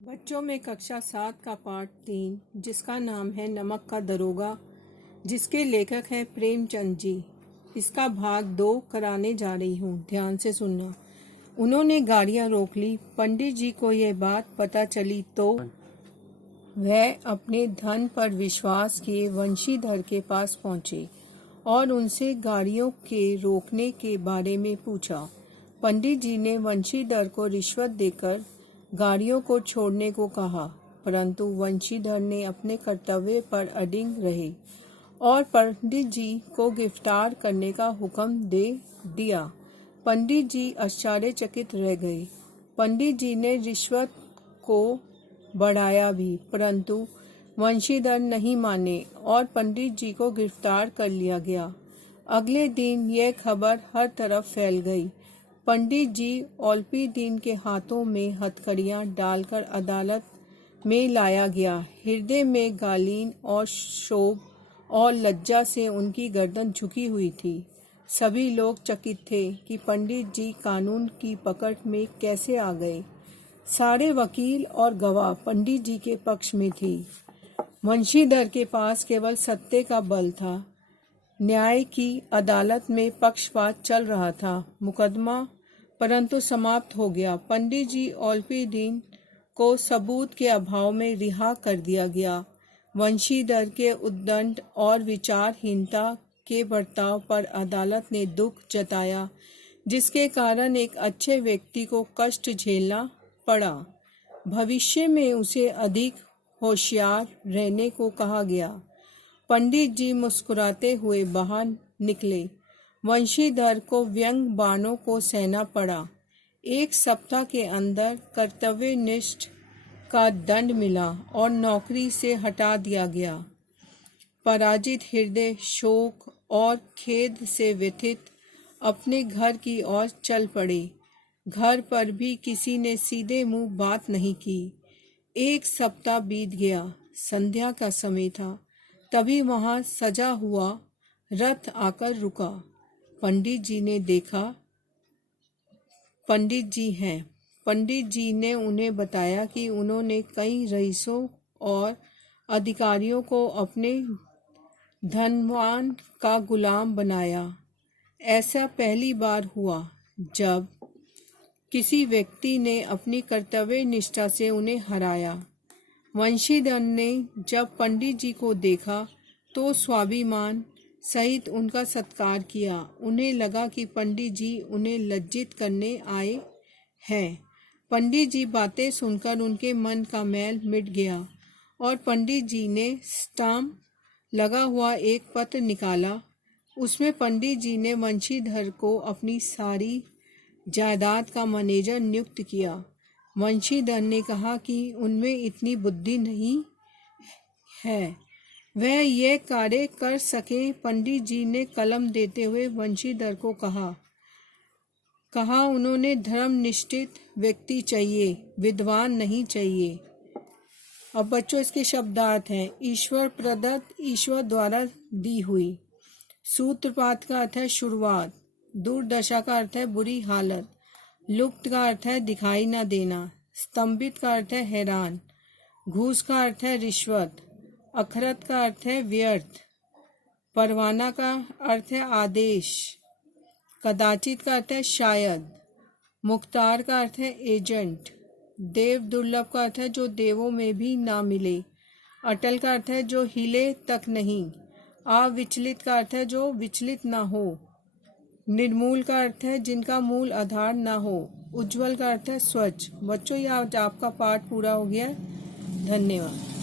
बच्चों में कक्षा 7 का पाठ 3 जिसका नाम है नमक का दरोगा, जिसके लेखक हैं प्रेमचंद जी। इसका भाग 2 कराने जा रही हूँ, ध्यान से सुनना। उन्होंने गाड़ियाँ रोक ली। पंडित जी को यह बात पता चली तो वह अपने धन पर विश्वास किए वंशीधर के पास पहुँचे और उनसे गाड़ियों के रोकने के बारे में पूछा। पंडित जी ने वंशीधर को रिश्वत देकर गाड़ियों को छोड़ने को कहा, परंतु वंशीधर ने अपने कर्तव्य पर अडिग रहे और पंडित जी को गिरफ्तार करने का हुक्म दे दिया। पंडित जी आश्चर्यचकित रह गए। पंडित जी ने रिश्वत को बढ़ाया भी, परंतु वंशीधर नहीं माने और पंडित जी को गिरफ्तार कर लिया गया। अगले दिन यह खबर हर तरफ फैल गई। पंडित जी ओलपी दीन के हाथों में हथकड़ियाँ डालकर अदालत में लाया गया। हृदय में गालीन और शोभ और लज्जा से उनकी गर्दन झुकी हुई थी। सभी लोग चकित थे कि पंडित जी कानून की पकड़ में कैसे आ गए। सारे वकील और गवाह पंडित जी के पक्ष में थी। वंशीधर के पास केवल सत्य का बल था। न्याय की अदालत में पक्षपात चल रहा था। मुकदमा परंतु समाप्त हो गया। पंडित जी ओलपी दीन को सबूत के अभाव में रिहा कर दिया गया। वंशीधर के उद्दंड और विचारहीनता के बर्ताव पर अदालत ने दुख जताया, जिसके कारण एक अच्छे व्यक्ति को कष्ट झेलना पड़ा। भविष्य में उसे अधिक होशियार रहने को कहा गया। पंडित जी मुस्कुराते हुए बाहर निकले। वंशीधर को व्यंग बाणों को सहना पड़ा। 1 सप्ताह के अंदर कर्तव्यनिष्ठ का दंड मिला और नौकरी से हटा दिया गया। पराजित हृदय शोक और खेद से व्यथित अपने घर की ओर चल पड़े। घर पर भी किसी ने सीधे मुंह बात नहीं की। 1 सप्ताह बीत गया। संध्या का समय था। तभी वहां सजा हुआ रथ आकर रुका। पंडित जी ने देखा पंडित जी हैं। पंडित जी ने उन्हें बताया कि उन्होंने कई रईसों और अधिकारियों को अपने धनवान का गुलाम बनाया। ऐसा पहली बार हुआ जब किसी व्यक्ति ने अपनी कर्तव्य निष्ठा से उन्हें हराया। वंशीधर ने जब पंडित जी को देखा तो स्वाभिमान सहित उनका सत्कार किया। उन्हें लगा कि पंडित जी उन्हें लज्जित करने आए हैं। पंडित जी बातें सुनकर उनके मन का मैल मिट गया और पंडित जी ने स्टाम्प लगा हुआ एक पत्र निकाला। उसमें पंडित जी ने वंशीधर को अपनी सारी जायदाद का मैनेजर नियुक्त किया। वंशीधर ने कहा कि उनमें इतनी बुद्धि नहीं है वह यह कार्य कर सके। पंडित जी ने कलम देते हुए वंशीधर को कहा उन्होंने धर्मनिष्ठित व्यक्ति चाहिए, विद्वान नहीं चाहिए। अब बच्चों इसके शब्दार्थ हैं। ईश्वर प्रदत्त, ईश्वर द्वारा दी हुई। सूत्रपात का अर्थ है शुरुआत। दुर्दशा का अर्थ है बुरी हालत। लुप्त का अर्थ है दिखाई न देना। स्तंभित का अर्थ है हैरान। घूस का अर्थ है रिश्वत। अखरत का अर्थ है व्यर्थ। परवाना का अर्थ है आदेश। कदाचित का अर्थ है शायद। मुख्तार का अर्थ है एजेंट। देव दुर्लभ का अर्थ है जो देवों में भी ना मिले। अटल का अर्थ है जो हिले तक नहीं। अविचलित का अर्थ है जो विचलित ना हो। निर्मूल का अर्थ है जिनका मूल आधार ना हो। उज्जवल का अर्थ है स्वच्छ। बच्चों, ये आज आपका पाठ पूरा हो गया। धन्यवाद।